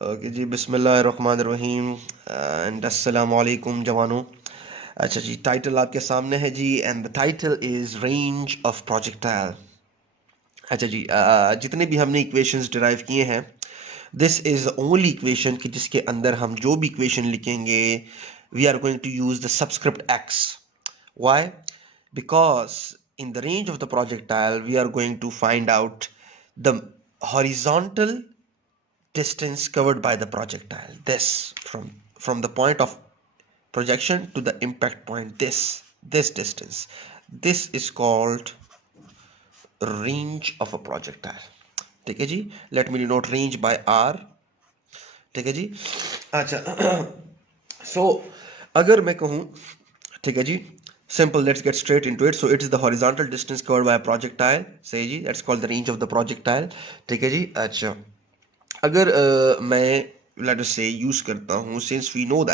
Okay जी, बिस्मिल्लाहिर्रहमानिर्रहीम and अस्सलाम वालेकुम जवानों। अच्छा जी, टाइटल आपके सामने है जी, and the title is range of projectile. अच्छा जी, जितने भी हमने इक्वेशंस डिराइव किए हैं, दिस इज ओनली इक्वेशन कि जिसके अंदर हम जो भी इक्वेशन लिखेंगे, we are going to use the subscript x. Why? Because in the range of the projectile we are going to find out the horizontal distance covered by the projectile, this from the point of projection to the impact point, this distance, this is called range of a projectile। ठीक है जी, let me denote range by R. ठीक है जी। अच्छा सो अगर मैं कहूं, ठीक है जी, simple, let's get straight into it। so it is the horizontal distance covered by a projectile, सही जी, that's called the range of the projectile। ठीक है जी। अच्छा, अगर मैं let us say यूज करता हूं, since we have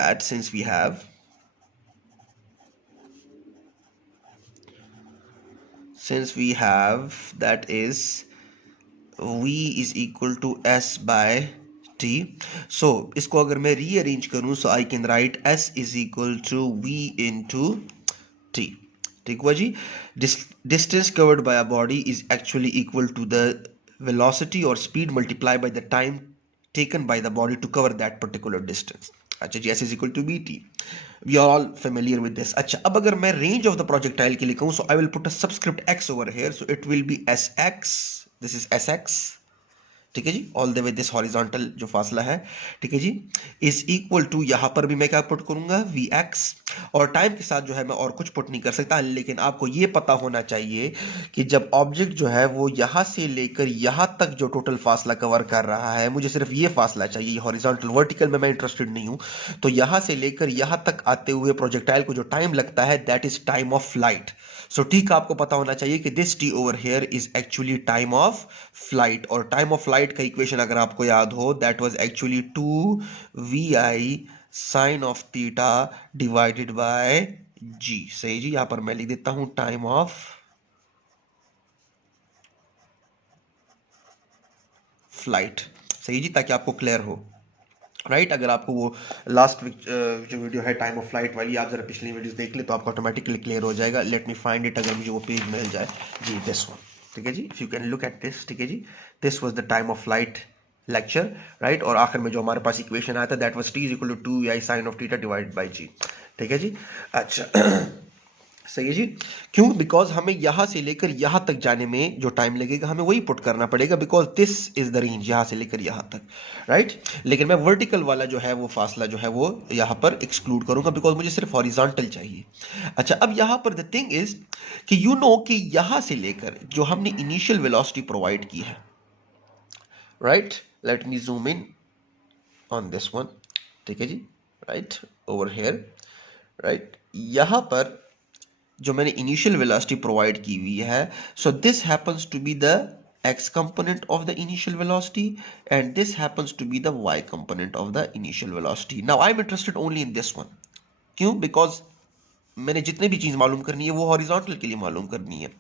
that is v is equal to s by t। so इसको अगर मैं रीअरेंज करूं, so I can write s is equal to v into t। ठीक हुआ जी। Distance covered by a body is actually equal to the velocity or speed multiplied by the time taken by the body to cover that particular distance। अच्छा जी, s is equal to bt, we are all familiar with this। अच्छा, अब अगर मैं range of the projectile के लिए कहूं, so I will put a subscript x over here, so it will be sx, this is sx। ठीक है जी, all the way this horizontal जो फासला है, ठीक है जी, इज इक्वल टू, यहां पर भी मैं क्या पुट करूंगा, वी एक्स। और टाइम के साथ जो है मैं और कुछ पुट नहीं कर सकता, लेकिन आपको ये पता होना चाहिए कि जब ऑब्जेक्ट जो है वो यहां से लेकर यहां तक जो टोटल फासला कवर कर रहा है, मुझे सिर्फ ये फासला चाहिए, हॉरिजॉन्टल वर्टिकल में मैं इंटरेस्टेड नहीं हूं। तो यहां से लेकर यहां तक आते हुए प्रोजेक्टाइल को जो टाइम लगता है, that is time of flight. So ठीक, आपको पता होना चाहिए कि this T over here is actually time of flight. और टाइम ऑफ फ्लाइट का इक्वेशन अगर आपको याद हो, that was actually 2 vi sine of theta divided by g. सही जी, यहां पर मैं लिख देता हूं टाइम ऑफ फ्लाइट। सही जी, ताकि आपको क्लियर हो। राइट, अगर आपको वो लास्ट जो वीडियो है टाइम ऑफ फ्लाइट वाली, आप जरा पिछली वीडियोस देख ले तो आपको ऑटोमेटिकली क्लियर हो जाएगा। लेट मी फाइंड इट, अगर मुझे वो पेज मिल जाए जी, दिस वन। ठीक है जी, if you can look at this. ठीक है जी, this was the time of flight lecture. Right, और आखिर में जो हमारे पास इक्वेशन आया था, that was t is equal to 2 sine of theta divided by g। ठीक है जी। अच्छा सही है जी। क्यों? बिकॉज हमें यहां से लेकर यहां तक जाने में जो टाइम लगेगा, हमें वही पुट करना पड़ेगा, because this is the range, यहां से लेकर यहां तक। राइट, लेकिन मैं वर्टिकल वाला जो है वो फासला जो है वो यहां पर एक्सक्लूड करूंगा, बिकॉज मुझे सिर्फ हॉरिजॉन्टल चाहिए। अच्छा, अब यहां पर द थिंग इज कि यू नो कि यहां से लेकर जो हमने इनिशियल वेलोसिटी प्रोवाइड की है, right, let me zoom in on this one. ठीक है जी, राइट, ओवर हेयर, राइट, यहां पर जो मैंने इनिशियल वेलोसिटी प्रोवाइड की हुई है, so this happens to be the x component of the initial velocity and this happens to be the y component of the initial velocity। now I'm interested only in this one। क्यों? Because मैंने जितने भी चीज मालूम करनी है वो horizontal के लिए मालूम करनी है,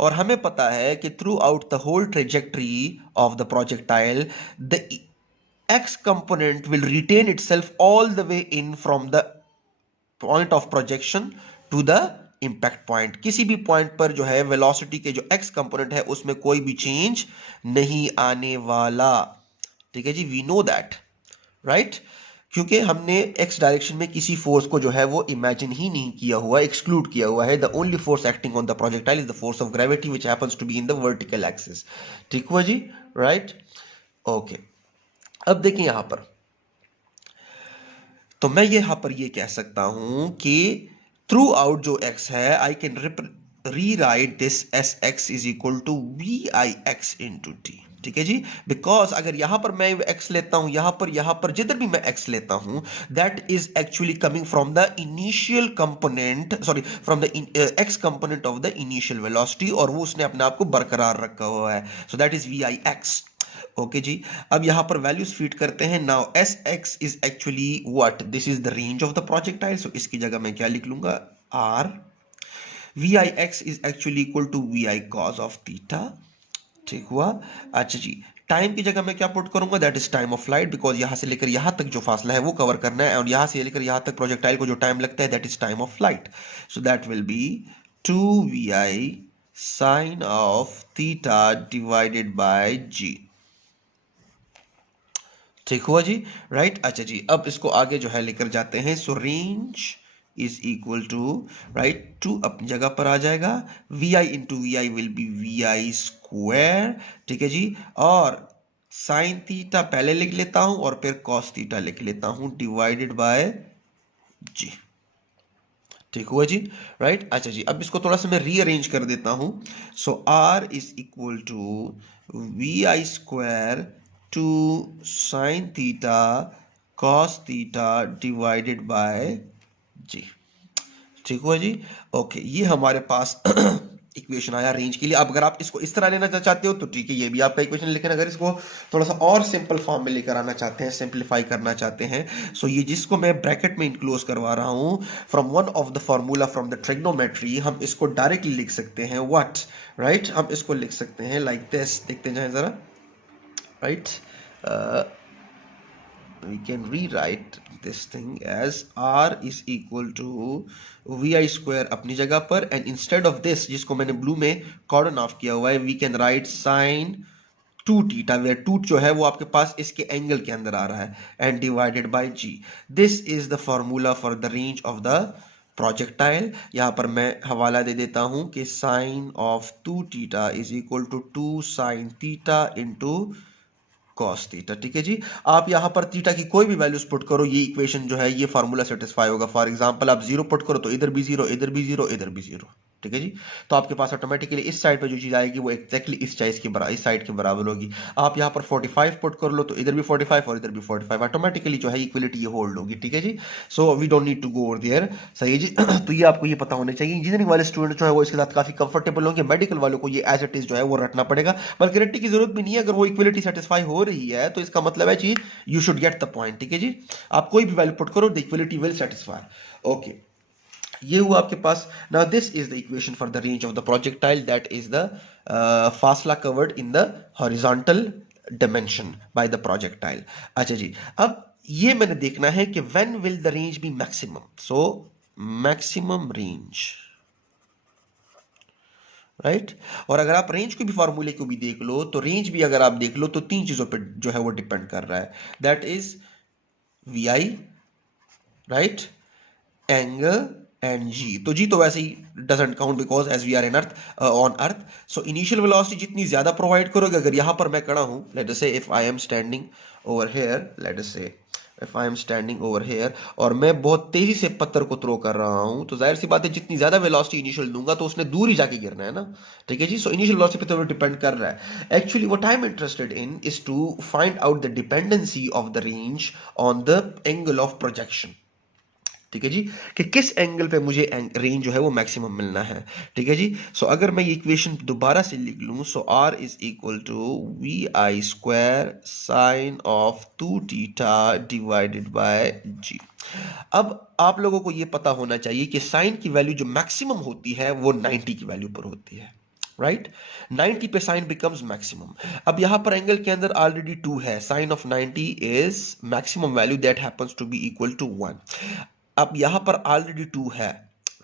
और हमें पता है कि throughout the whole trajectory of the projectile, the x component will retain itself all the way in from the point of projection to the impact point. किसी भी पॉइंट पर जो है वेलोसिटी के जो एक्स कंपोनेंट है उसमें कोई भी चेंज नहीं आने वाला। ठीक है जी, वी नो दैट, राइट, क्योंकि हमने एक्स डायरेक्शन में किसी फोर्स को जो है वो इमेजिन ही नहीं किया हुआ, एक्सक्लूड किया हुआ है। The only force acting on the projectile is the force of gravity which happens to be in the vertical axis. ठीक हुआ जी, राइट, ओके। अब देखिए यहां पर, तो मैं यहां पर ये कह सकता हूं कि थ्रू आउट जो x है, I can rewrite this as x is equal to we I x into t. ठीक है जी, बिकॉज अगर यहां पर मैं x लेता हूं, यहां पर जिधर भी मैं x लेता हूं, that is actually coming from the initial component, sorry, from the x component of the initial velocity, और वो उसने अपने आप को बरकरार रखा हुआ है, so that is V I X. Okay जी, अब यहां पर वैल्यूज फीड करते हैं। Now S x is actually what, this is the range of the projectile, so इसकी जगह मैं क्या लिख लूंगा, R. V I X is actually equal to we I cos of theta. ठीक हुआ। अच्छा जी, टाइम की जगह मैं क्या पुट करूंगा, that is time of flight, because यहां से लेकर यहां तक जो फासला है वो कवर करना है, और यहां से लेकर यहां तक प्रोजेक्टाइल को जो टाइम लगता है that is time of flight. So that will be 2vi sine of theta divided by g. ठीक हुआ जी, राइट. अच्छा जी, अब इसको आगे जो है लेकर जाते हैं. So range is equal to, right, to अपनी जगह पर आ जाएगा. vi into vi will be vi square. ठीक है जी, और साइन थीटा पहले लिख लेता हूं और फिर कॉस थीटा लिख लेता हूं डिवाइडेड बाय जी. ठीक हुआ जी, राइट. अच्छा जी, अब इसको थोड़ा सा मैं रीअरेंज कर देता हूं. So r is equal to vi square to sine theta cos theta divided by g. ठीक हुआ जी, ओके. ये हमारे पास इक्वेशन आया रेंज के लिए. अब अगर आप इसको इस तरह लेना चाहते हो तो ठीक है, ये भी आपका इक्वेशन. लेकिन अगर इसको थोड़ा सा और सिंपल फॉर्म में लेकर आना चाहते हैं, सिंपलीफाई करना चाहते हैं, सो ये जिसको मैं ब्रैकेट में इंक्लोज करवा रहा हूं from one of the formula from the trigonometry, हम इसको डायरेक्टली लिख सकते हैं. व्हाट, राइट, हम इसको लिख सकते हैं लाइक दिस. देखते जाएं जरा, right. we can rewrite this thing as r is equal to vi square अपनी जगह पर, and instead of this जिसको मैंने ब्लू में कॉर्डन ऑफ किया हुआ है, we can write sin 2 theta, where 2 जो है वो आपके पास इसके एंगल के अंदर आ रहा है, and divided by g. this is the formula for the range of the projectile. यहां पर मैं हवाला दे देता हूं कि sine of 2 theta is equal to 2 sine theta into cos theta. ठीक है जी, आप यहां पर थीटा की कोई भी वैल्यूज पुट करो, ये इक्वेशन जो है ये फार्मूला सेटिस्फाई होगा. फॉर एग्जांपल आप 0 पुट करो तो इधर भी 0, इधर भी 0, इधर भी 0. ठीक है जी, तो आपके पास ऑटोमेटिकली इस साइड पे जो चीज आएगी वो एक्जैक्टली इस साइड के बराबर, इस साइड के बराबर होगी. आप यहां पर 45 पुट कर लो तो इधर भी 45 और इधर भी 45, ऑटोमेटिकली जो है इक्वलिटी ये होल्ड होगी. ठीक है जी, so we don't need to go over there. सही है जी. तो ये आपको ये पता होना चाहिए. इंजीनियरिंग वाले स्टूडेंट जो है वो इसके साथ काफी कंफर्टेबल होंगे. मेडिकल वालों को ये एज इट इज जो है वो रटना पड़ेगा, बल्कि रटने की जरूरत भी नहीं है. अगर वो इक्वलिटी सेटिस्फाई हो रही है तो इसका मतलब है जी you should get the point. ठीक है जी, आप कोई भी वैल्यू पुट करो, the equality will satisfy. Okay, ये हुआ आपके पास. Now this is the equation for the range of the projectile, that is the फासला covered in the horizontal dimension by the projectile. अच्छा जी, अब ये मैंने देखना है कि when will the range be maximum. So maximum range, right. और अगर आप रेंज के भी फॉर्मूले को भी देख लो तो रेंज भी अगर आप देख लो तो तीन चीजों पे जो है वो डिपेंड कर रहा है. That is vi, right, angle and g. तो जी तो वैसे ही doesn't count because as we are in earth, on earth. So initial velocity जितनी ज्यादा प्रोवाइड करोगे, अगर यहां पर मैं खड़ा हूं, let us say if I am standing over here, let us say if I am standing over here, और मैं बहुत तेजी से पत्थर को थ्रो कर रहा हूं, तो जाहिर सी बात है जितनी ज्यादा वेलोसिटी इनिशियल दूंगा तो उसने दूर ही जाके गिरना है ना. ठीक है जी, सो इनिशियल वेलोसिटी पे तो डिपेंड कर रहा है. Actually what I am interested in is to find out the dependency of the range on the angle of projection. ठीक है जी, कि किस एंगल पे मुझे रेंज जो है वो मैक्सिमम मिलना है. ठीक है जी, सो अगर मैं ये इक्वेशन दोबारा से लिख लूं, so r is equal to vi square sine of 2 theta divided by g. अब आप लोगों को ये पता होना चाहिए कि साइन की वैल्यू जो मैक्सिमम होती है वो 90 की वैल्यू पर होती है, राइट. 90 पे साइन बिकम्स मैक्सिमम. अब यहां पर एंगल के अंदर ऑलरेडी 2 है, sine of 90 is maximum value that happens to be equal to 1. अब यहां पर ऑलरेडी 2 है,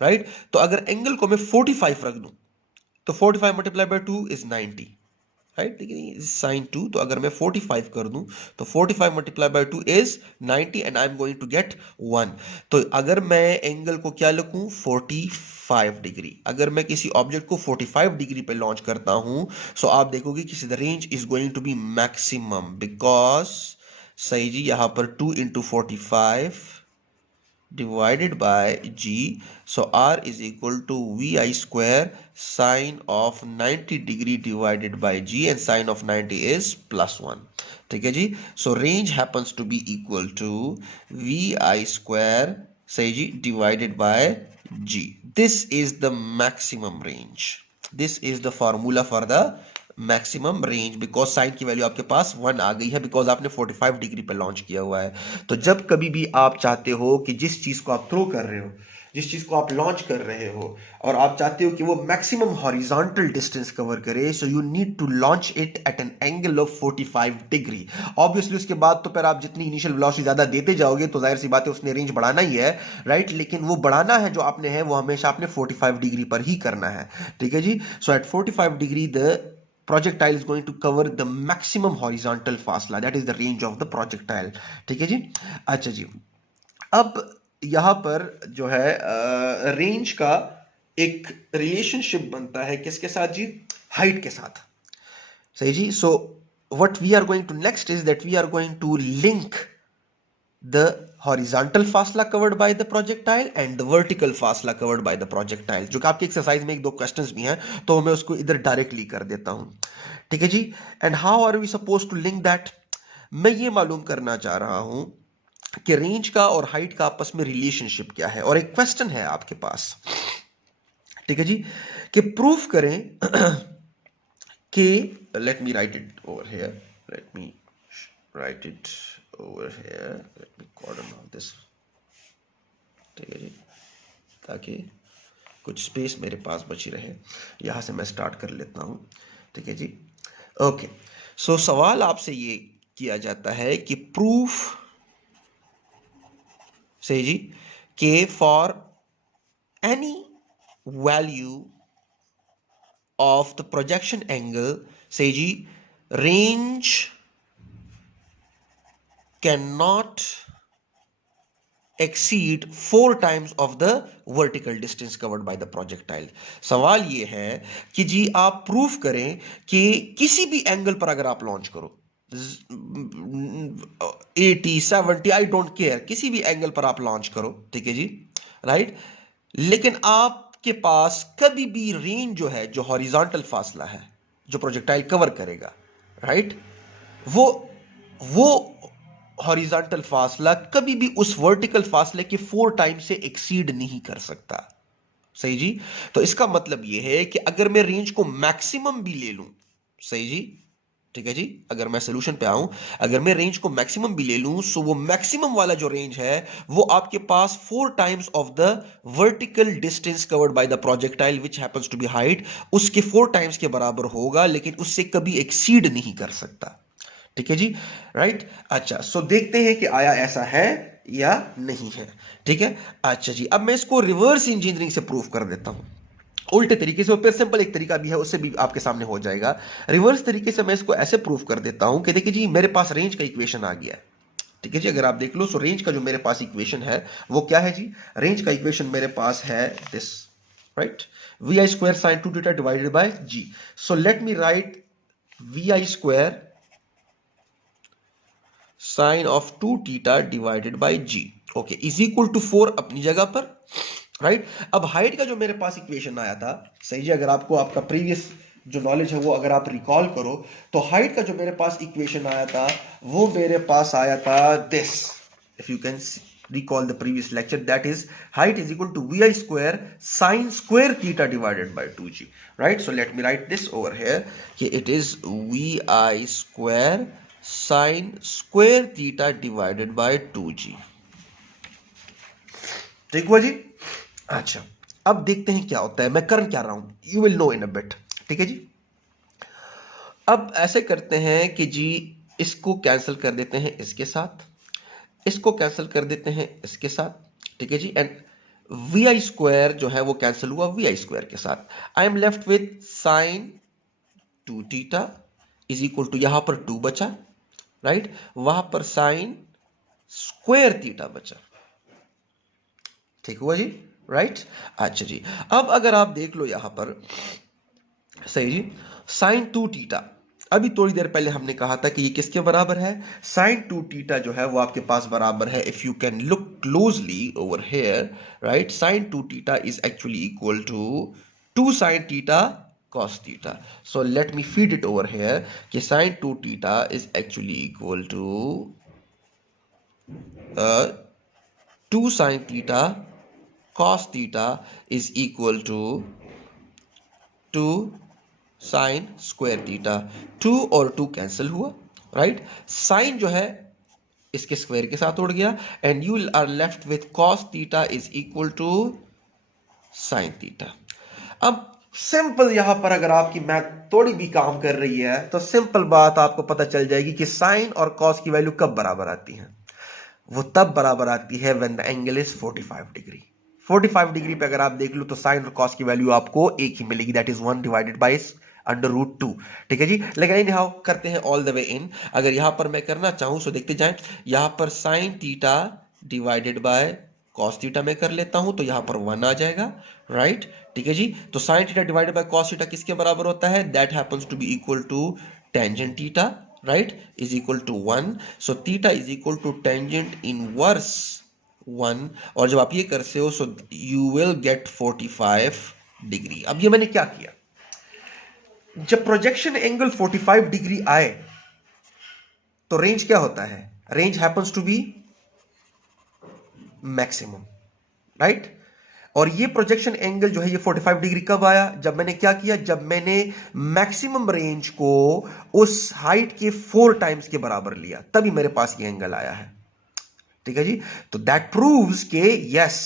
राइट. तो अगर एंगल को मैं 45 रख दूं तो 45 मल्टीप्लाई बाय 2 इज 90, राइट. लेकिन साइन 2, तो अगर मैं 45 कर दूं तो 45 multiply by 2 is 90 and I am going to get 1. तो अगर मैं एंगल को क्या लिखूं, 45 डिग्री. अगर मैं किसी ऑब्जेक्ट को 45 डिग्री पे लॉन्च करता हूं, सो आप देखोगे कि the range is going to be maximum, because सही जी यहां पर 2 into 45 divided by g. So r is equal to vi square sine of 90 degree divided by g, and sine of 90 is plus 1. ठीक है जी, so range happens to be equal to vi square सही जी divided by g. This is the maximum range. This is the formula for the maximum range, because sign की value आपके पास 1 आ गई है, because आपने 45 degree पे launch किया हुआ है. तो जब कभी भी आप चाहते हो कि जिस चीज को आप थ्रो कर रहे हो, जिस चीज को आप लॉन्च कर रहे हो और आप चाहते हो कि वो मैक्सिमम हॉरिजॉन्टल डिस्टेंस कवर करे, so you need to launch it at an angle of 45 degree. Obviously उसके बाद तो फिर आप जितनी इनिशियल वेलोसिटी ज्यादा देते जाओगे तो जाहिर सी बात है उसने रेंज बढ़ाना ही है, राइट। लेकिन वो बढ़ाना है जो आपने है वो हमेशा आपने 45 डिग्री पर ही करना है, ठीक है जी। So at 45 degree the projectile is going to cover the maximum horizontal फासला, that is the range of the projectile, ठीक है जी। अच्छा जी, अब यहां पर जो है रेंज का एक रिलेशनशिप बनता है किसके साथ जी, हाइट के साथ, सही जी। So what we are going to next is that we are going to link the horizontal फासला covered by the projectile and the vertical फासला covered by the projectile, जो कि आपकी एक्सरसाइज में एक दो क्वेश्चंस भी हैं, तो मैं उसको इधर डायरेक्टली कर देता हूं, ठीक है जी। And how are we suppose to link that, मैं ये मालूम करना चाह रहा हूं कि रेंज का और हाइट का आपस में रिलेशनशिप क्या है, और एक क्वेश्चन है आपके पास, ठीक है जी, कि प्रूफ करें कि, let me write it over here, let me write it over here, let me cordon of this, ठीक है जी, ताकि कुछ स्पेस मेरे पास बची रहे। यहां से मैं स्टार्ट कर लेता हूं, ठीक है जी। ओके, सो सवाल आपसे ये किया जाता है कि प्रूफ से जी कि for any value of the projection angle से जी range can not exceed 4 times of the vertical distance covered by the projectile। सवाल ये है कि जी आप प्रूफ करें कि किसी भी एंगल पर अगर आप लॉन्च करो 80 70 आई डोंट केयर, किसी भी एंगल पर आप लॉन्च करो, ठीक है जी, राइट। लेकिन आपके पास कभी भी रेंज जो है, जो हॉरिजॉन्टल फासला है जो प्रोजेक्टाइल कवर करेगा, राइट, वो वो हॉरिजॉन्टल फासला कभी भी उस वर्टिकल फासले के 4 टाइम से एक्सीड नहीं कर सकता, सही जी। तो इसका मतलब यह है कि अगर मैं रेंज को मैक्सिमम भी ले लूं, सही जी, ठीक है जी, अगर मैं सोल्यूशन पे आऊं, अगर मैं रेंज को मैक्सिमम भी ले लूं, सो वो मैक्सिमम वाला जो रेंज है वो आपके पास 4 times of the vertical distance covered by the projectile which happens to be height, उसके 4 टाइम्स के बराबर होगा, लेकिन उससे कभी एक्सीड नहीं कर सकता, ठीक है जी, राइट। अच्छा, सो देखते हैं कि आया ऐसा है या नहीं है, ठीक है। अच्छा जी, अब मैं इसको रिवर्स इंजीनियरिंग से प्रूफ कर देता हूं, उल्टे तरीके से, और फिर सिंपल एक तरीका भी है उससे भी आपके सामने हो जाएगा। रिवर्स तरीके से मैं इसको ऐसे प्रूफ कर देता हूं कि देखिए जी मेरे पास रेंज का इक्वेशन आ गया है, ठीक है जी। अगर आप देख लो, सो रेंज का जो मेरे पास इक्वेशन है वो क्या है जी, रेंज का इक्वेशन मेरे पास है this, right, V I square sine 2 theta divided by G. So let me write V I square sine of 2 theta divided by G, okay, is equal to 4 अपनी जगह पर, राइट। अब हाइट का जो मेरे पास इक्वेशन आया था, सही जी, अगर आपको आपका प्रीवियस जो नॉलेज है वो अगर आप रिकॉल करो, तो हाइट का जो मेरे पास इक्वेशन आया था वो मेरे पास आया था this, if you can recall the previous lecture, that is height is equal to vi square sine square theta divided by 2g, right। So let me write this over here कि it is vi square sine square theta divided by 2g, ठीक हुआ जी। अच्छा, अब देखते हैं क्या होता है, मैं कर क्या रहा हूं, you will know in a bit, ठीक है जी। अब ऐसे करते हैं कि जी इसको कैंसिल कर देते हैं इसके साथ, इसको कैंसिल कर देते हैं इसके साथ, ठीक है जी। एंड वी आई स्क्वायर जो है वो कैंसिल हुआ वी आई स्क्वायर के साथ, I am left with sine 2 theta is equal to, यहां पर 2 बचा, राइट, वहां पर साइन स्क्वायर थीटा बचा, ठीक हुआ जी, राइट। अच्छा जी, अब अगर आप देख लो यहां पर, सही जी, साइन 2 थीटा, अभी थोड़ी देर पहले हमने कहा था कि ये किसके बराबर है, साइन 2 थीटा जो है वो आपके पास बराबर है, if you can look closely over here, right, sine 2 theta is actually equal to 2 sine theta cos theta। So let me feed it over here कि sin 2 theta is actually equal to 2 sin theta cos theta is equal to 2 sine square theta, 2 और 2 cancel हुआ, right. Sign जो है इसके square के साथ उड़ गया, and you are left with cos theta is equal to sin theta. अब सिंपल यहां पर अगर आपकी मैथ थोड़ी भी काम कर रही है तो सिंपल बात आपको पता चल जाएगी कि साइन और कॉस की वैल्यू कब बराबर आती है। वो तब बराबर आती है when the angle is 45 degree. 45 degree पे अगर आप देख लो तो साइन और कॉस की वैल्यू आपको एक ही मिलेगी, दैट इज 1 डिवाइडेड बाय √2। ठीक है जी। लेकिन इन हाउ करते हैं ऑल द वे इन। अगर यहां पर मैं करना चाहूं तो देखते जाएं, यहां पर sign theta divided by cos theta में कर लेता हूं तो यहां पर 1 आ जाएगा, राइट। ठीक है जी। तो sine theta divided by cos theta किसके बराबर होता है? That happens to be equal to tangent theta, right, is equal to 1. So theta is equal to tangent inverse 1, और जब आप ये करते हो so you will get 45 degree. अब ये मैंने क्या किया, जब प्रोजेक्शन एंगल 45 डिग्री आए तो रेंज क्या होता है? Range happens to be maximum, right. और ये प्रोजेक्शन एंगल जो है ये 45 डिग्री कब आया? जब मैंने क्या किया, जब मैंने मैक्सिमम रेंज को उस हाइट के 4 टाइम्स के बराबर लिया, तभी मेरे पास ये एंगल आया है। ठीक है जी। तो दैट प्रूव्स के यस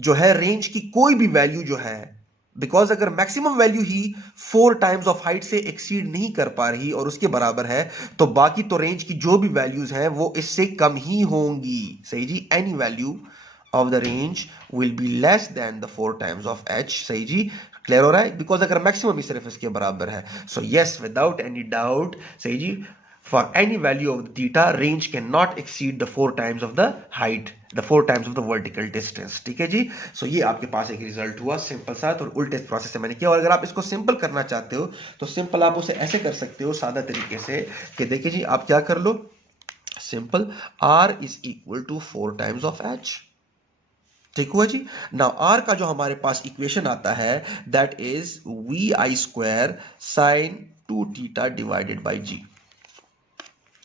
जो है रेंज की कोई भी वैल्यू जो है, बिकॉज अगर maximum value he 4 times of height से एक्सीड नहीं कर पा रही और उसके बराबर है, तो बाकी तो रेंज की जो भी वैल्यूज हैं वो इससे कम ही होंगी। सही जी। Any value of the range will be less than the 4 times of h। सही जी, क्लियर हो रहा है? बिकॉज अगर मैक्सिमम ही सिर्फ इसके बराबर है, so yes without any doubt, सही जी, for any value of the theta range cannot exceed the 4 times of the height, the 4 times of the vertical distance। ठीक है जी। सो ये आपके पास एक रिजल्ट हुआ सिंपल सा, और उल्टे प्रोसेस से मैंने किया। और अगर आप इसको सिंपल करना चाहते हो तो सिंपल आप उसे ऐसे कर सकते हो सादा तरीके से कि देखिए जी, आप क्या कर लो, simple r is equal to 4 times of h। ठीक हुआ जी। नाउ r का जो हमारे पास इक्वेशन आता है that is vi square sine 2 theta divided by g।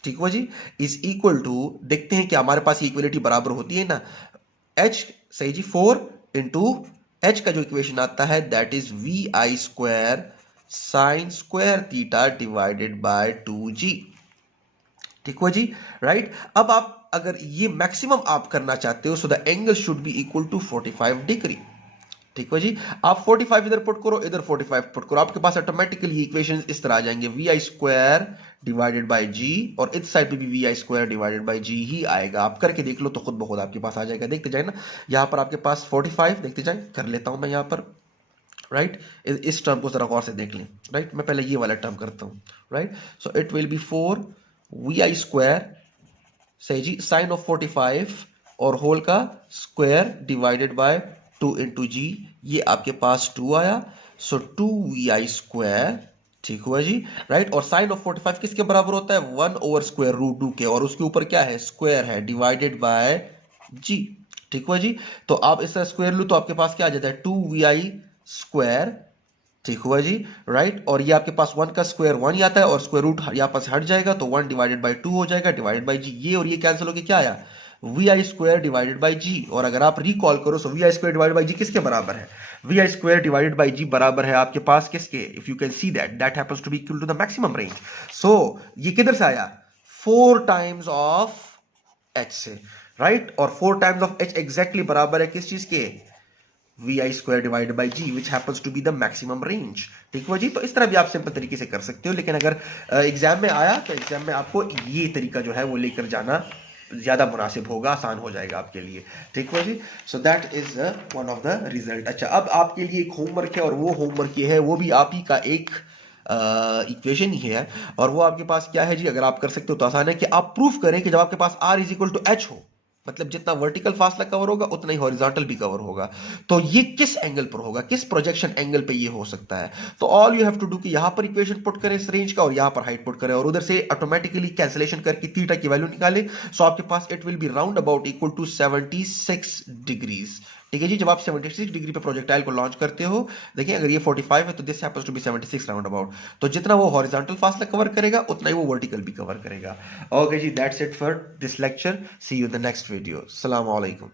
ठीक हुआ जी। इज इक्वल टू, देखते हैं कि हमारे पास इक्वलिटी बराबर होती है ना, h, सही जी, 4 इंटू h का जो इक्वेशन आता है that is vi square sine square theta divided bye 2g। ठीक हुआ जी, राइट। अब आप अगर ये मैक्सिमम आप करना चाहते हो so the angle should be equal to 45 degree. ठीक है जी। आप 45 इधर पुट करो, इधर 45 पुट करो, आपके पास ऑटोमेटिकली इक्वेशन इस तरह आ जाएंगे, vi square divided by g, और इस साइड पे भी vi square divided by g ही आएगा। आप करके देख लो तो खुद ब खुद आपके पास आ जाएगा। देखते जाए ना, यहां पर आपके पास 45, देखते जाए, कर लेता हूं मैं यहां पर, राइट। इस टर्म को जरा गौर से देख लें, राइट। मैं पहले ये वाला टर्म करता हूं, right. So it will B 4 vi square, सही जी, साइन ऑफ 45 और होल का स्क्वायर डिवाइडेड बाय 2 इंटू जी, ये आपके पास 2 आया। सो 2vi स्क्वायर, ठीक हुआ जी, राइट। और साइन ऑफ 45 किसके बराबर होता है? 1 ओवर स्क्वायर रूट 2 के, और उसके ऊपर क्या है? स्क्वायर है, डिवाइडेड बाय जी। ठीक हुआ जी। तो आप इसका स्क्वायर लो तो आपके पास क्या आ जाता है? 2vi स्क्वायर, ठीक हुआ जी, राइट। और ये आपके पास 1 का स्क्वायर 1 ही आता है, और स्क्वायर रूट यहाँ पास हट जाएगा तो 1 डिवाइडेड बाई 2 हो जाएगा, डिवाइडेड बाई जी। ये और ये कैंसिल होके क्या आया? vi square divided by g. और अगर आप रिकॉल करो so vi square divided by g किसके बराबर है? vi square divided by g बराबर है आपके पास किसके? If you can see that happens to be equal to the maximum range. So ये किधर से आया? 4 टाइम्स ऑफ h से, राइट। और 4 टाइम्स ऑफ h एग्जैक्टली बराबर है किस चीज के? vi square divided by G, which happens to be the maximum range. ठीक हुआ जी। तो इस तरह भी आप सिंपल तरीके से कर सकते हो, लेकिन अगर एग्जाम में आया तो एग्जाम में आपको ये तरीका जो है वो लेकर जाना ज्यादा मुनासिब होगा, आसान हो जाएगा आपके लिए। ठीक हुआ जी। So that is one of the result. अच्छा, अब आपके लिए एक होमवर्क है, और वो होमवर्क ये है, वो भी आप ही का एक इक्वेशन ही है, और वो आपके पास क्या है जी, अगर आप कर सकते हो तो आसान है कि आप प्रूफ करें कि जब आपके पास r is equal to H हो, मतलब जितना वर्टिकल फासला कवर होगा उतना ही हॉरिजॉन्टल भी कवर होगा, तो ये किस एंगल पर होगा, किस प्रोजेक्शन एंगल पे ये हो सकता है। तो all you have to do कि यहां पर इक्वेशन पुट करें इस रेंज का, और यहां पर हाइट पुट करें, और उधर से ऑटोमेटिकली कैंसिलेशन करके थीटा की वैल्यू निकालें। सो आपके पास it will be round about equal to 76 degrees. ठीक है जी। जब आप 76 डिग्री पे प्रोजेक्टाइल को लॉन्च करते हो, देखिए अगर ये 45 है तो this happens to be 76 round about, तो जितना वो हॉरिजॉन्टल फासला कवर करेगा उतना ही वो वर्टिकल भी कवर करेगा। ओके जी, that's it for this lecture. See you in the next video. अस्सलाम वालेकुम।